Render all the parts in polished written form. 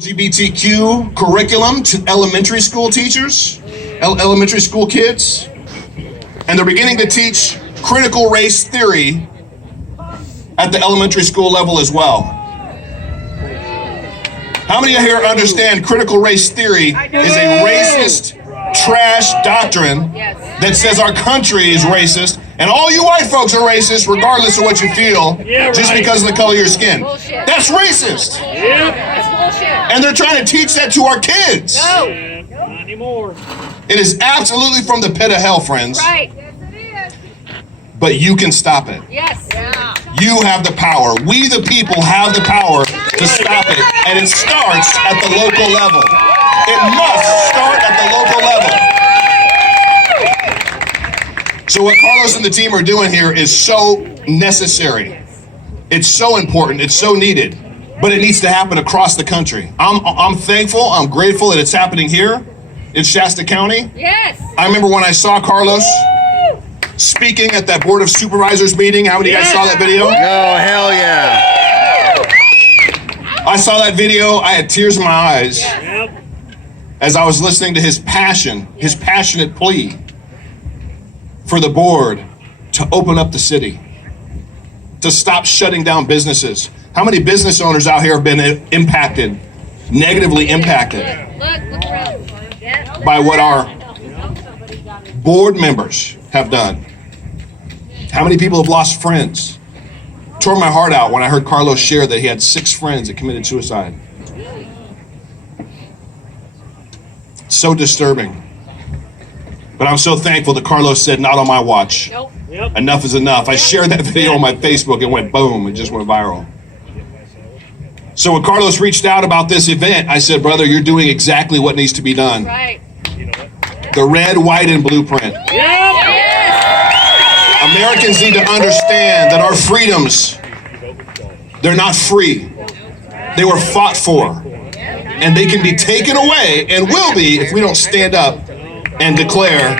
LGBTQ curriculum to elementary school teachers, elementary school kids, and they're beginning to teach critical race theory at the elementary school level as well. How many of you here understand critical race theory is a racist trash doctrine that says our country is racist and all you white folks are racist regardless of what you feel just because of the color of your skin? That's racist. And they're trying to teach that to our kids. No. Not anymore. It is absolutely from the pit of hell, friends. Right. Yes, it is. But you can stop it. Yes. Yeah. You have the power. We, the people, have the power to stop it. And it starts at the local level. It must start at the local level. So what Carlos and the team are doing here is so necessary. It's so important. It's so needed. But it needs to happen across the country. I'm thankful, I'm grateful that it's happening here in Shasta County. Yes. I remember when I saw Carlos speaking at that Board of Supervisors meeting. How many of you guys saw that video? Oh, hell yeah. I saw that video, I had tears in my eyes as I was listening to his passion, his passionate plea for the board to open up the city, to stop shutting down businesses. How many business owners out here have been impacted, negatively impacted by what our board members have done? How many people have lost friends? Tore my heart out when I heard Carlos share that he had 6 friends that committed suicide. So disturbing. But I'm so thankful that Carlos said, not on my watch. Nope. Yep. Enough is enough. I shared that video on my Facebook and went boom, it just went viral. So when Carlos reached out about this event, I said, brother, you're doing exactly what needs to be done. Right. The red, white, and blueprint. Americans need to understand that our freedoms, they're not free. They were fought for. And they can be taken away and will be if we don't stand up and declare,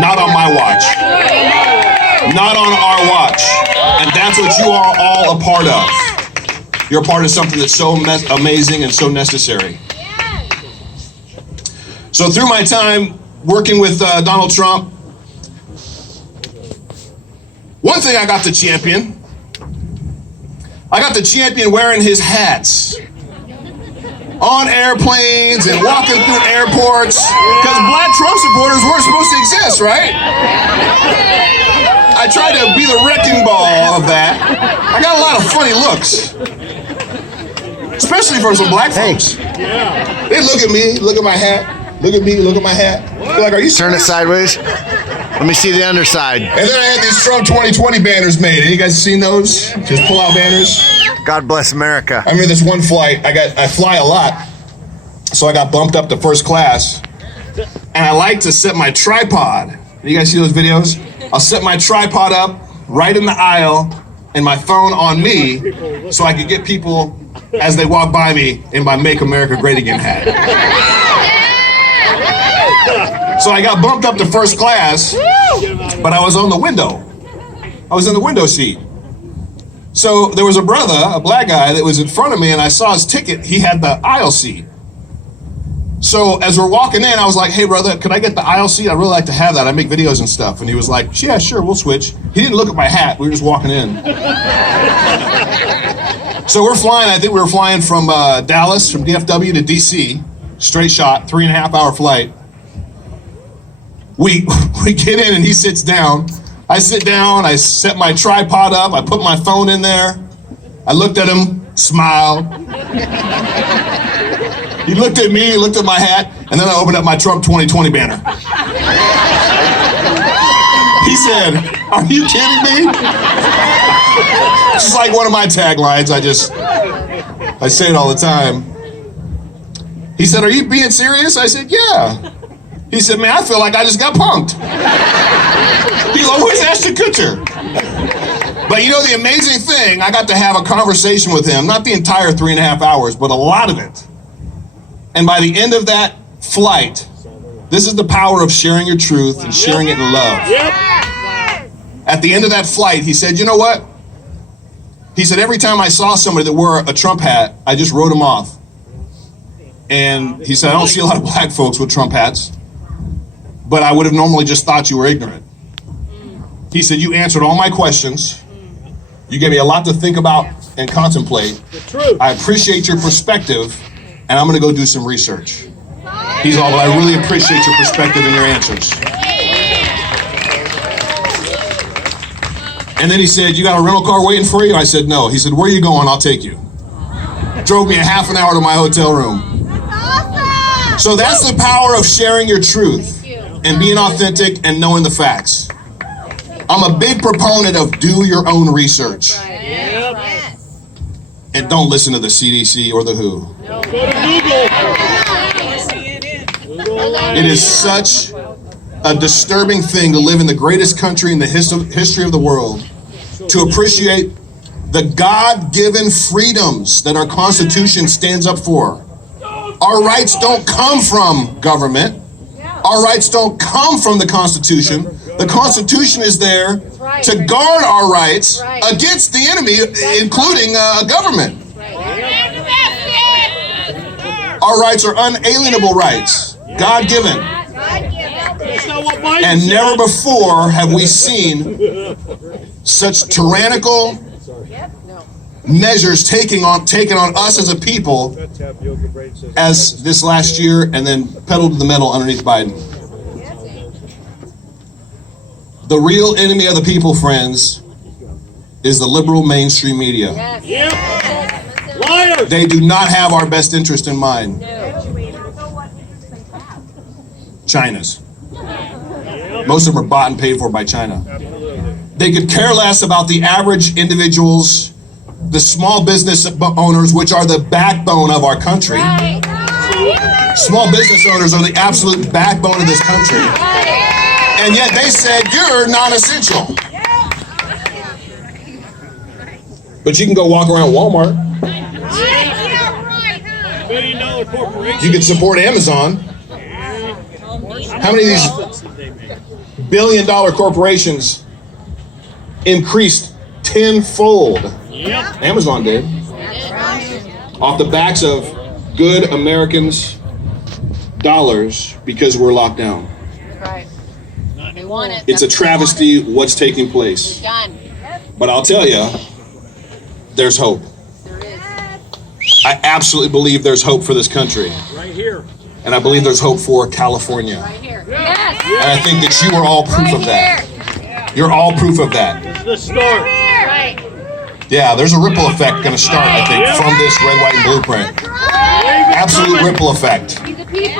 not on my watch. Not on our watch. And that's what you are all a part of. You're a part of something that's so amazing and so necessary. So through my time working with Donald Trump, one thing I got to champion wearing his hats on airplanes and walking through airports, because black Trump supporters weren't supposed to exist, right? I tried to be the wrecking ball of that. I got a lot of funny looks. Especially for some black folks. They look at me, look at my hat, look at me, look at my hat. They're like, are you Turn it serious? sideways. Let me see the underside. And then I had these Trump 2020 banners made. Any of you guys seen those? Just pull out banners. God bless America. I remember this one flight, I fly a lot, so I got bumped up to first class. And I like to set my tripod. You guys see those videos? I'll set my tripod up right in the aisle and my phone on me so I could get people as they walk by me in my Make America Great Again hat. So I got bumped up to first class, but I was on the window. I was in the window seat. So there was a brother, a black guy, that was in front of me, and I saw his ticket. He had the aisle seat. So as we're walking in, I was like, hey, brother, could I get the aisle seat? I'd really like to have that. I make videos and stuff. And he was like, yeah, sure, we'll switch. He didn't look at my hat. We were just walking in. So we're flying. I think we were flying from Dallas, from DFW to DC, straight shot, 3.5-hour flight. We get in and he sits down. I sit down, I set my tripod up, I put my phone in there. I looked at him, smiled. He looked at me, looked at my hat, and then I opened up my Trump 2020 banner. He said, are you kidding me? It's just like one of my taglines, I say it all the time. He said, are you being serious? I said, yeah. He said, man, I feel like I just got punked. He's always Ashton Kutcher. But you know the amazing thing, I got to have a conversation with him, not the entire 3.5 hours, but a lot of it. And by the end of that flight, this is the power of sharing your truth and sharing it in love. At the end of that flight, he said, you know what? He said, every time I saw somebody that wore a Trump hat, I just wrote him off. And he said, I don't see a lot of black folks with Trump hats, but I would have normally just thought you were ignorant. He said, you answered all my questions. You gave me a lot to think about and contemplate. I appreciate your perspective, and I'm going to go do some research. He's all, but I really appreciate your perspective and your answers. And then he said, you got a rental car waiting for you? I said, no. He said, where are you going? I'll take you. Drove me a half an hour to my hotel room. So that's the power of sharing your truth and being authentic and knowing the facts. I'm a big proponent of do your own research. And don't listen to the CDC or the WHO. Go to Google. It is such a disturbing thing to live in the greatest country in the history of the world, to appreciate the God-given freedoms that our Constitution stands up for. Our rights don't come from government. Our rights don't come from the Constitution. The Constitution is there to guard our rights against the enemy, including government. Our rights are unalienable rights, God-given. And never before have we seen such tyrannical measures taken on us as a people as this last year, and then pedal to the metal underneath Biden. The real enemy of the people, friends, is the liberal mainstream media. Liars. They do not have our best interest in mind. China's. Most of them are bought and paid for by China. They could care less about the average individuals, the small business owners, which are the backbone of our country. Small business owners are the absolute backbone of this country. And yet they said, you're non-essential. But you can go walk around Walmart. $1 billion corporation. You can support Amazon. How many of these billion-dollar corporations increased tenfold? Yep. Amazon did. Off the backs of good Americans' dollars because we're locked down. They want it. It's a travesty what's taking place. Done. But I'll tell you, there's hope. There is. I absolutely believe there's hope for this country. Right here. And I believe there's hope for California. Right here. Yes. And I think that you are all proof of that. You're all proof of that. It's the start. Right. Yeah, there's a ripple effect going to start, I think, from this red, white, and blueprint. Absolute ripple effect. The people.